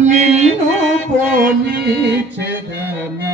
నిన్ను పోలి చెదనా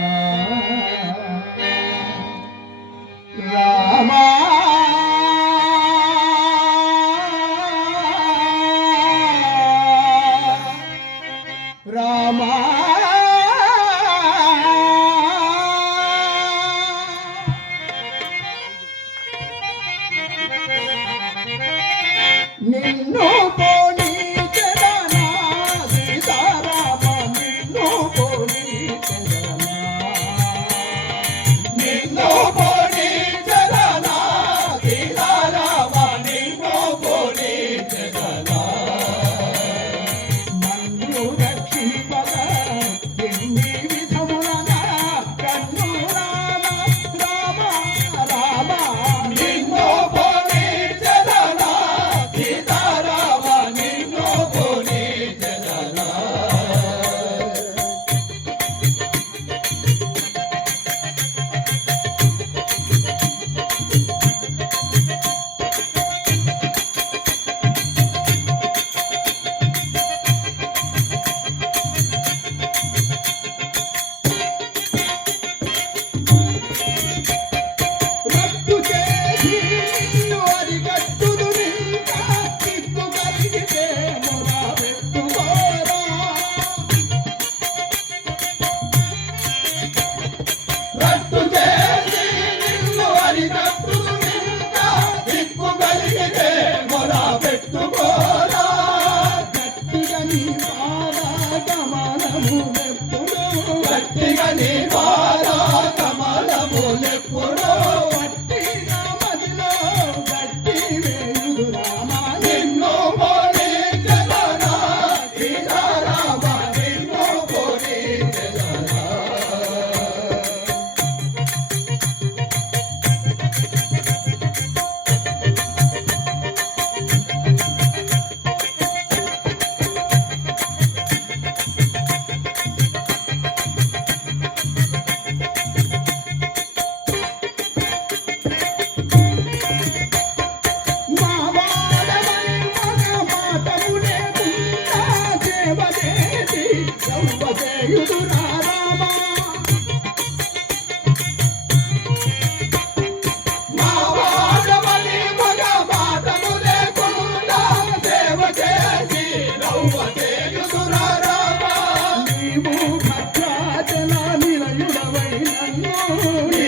నన్ను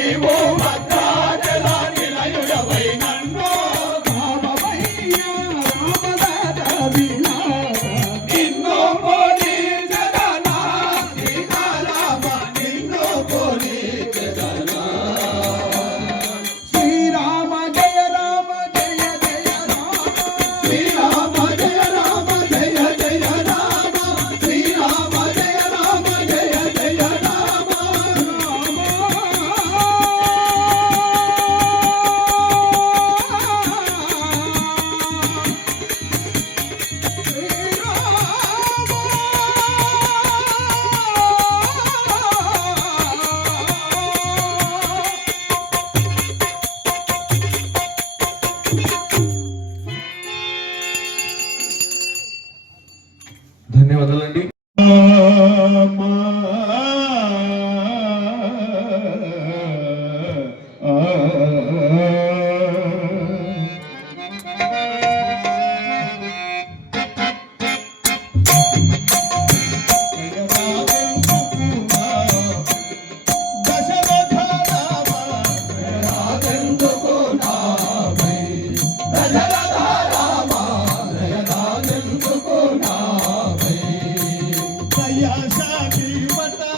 आशा की बता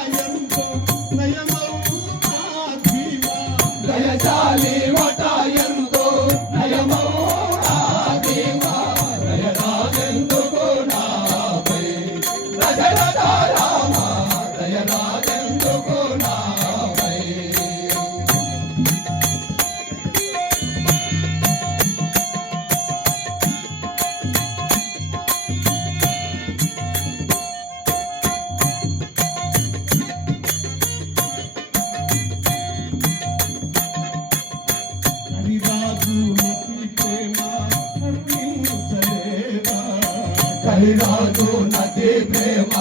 కలిరాజు నది ఈ ప్రేమ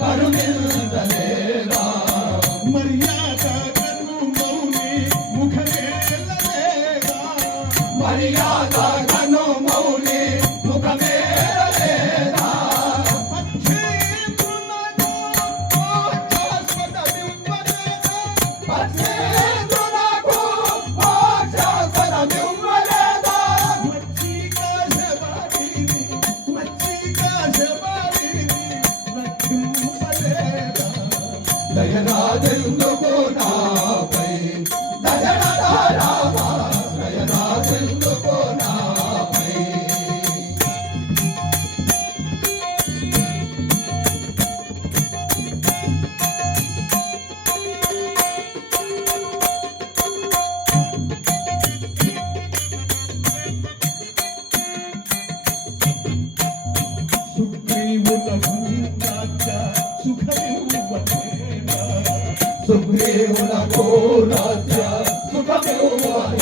కరుణించలేదా సుగ్రీవునకు రాజ్య సుఖమివ్వలేదా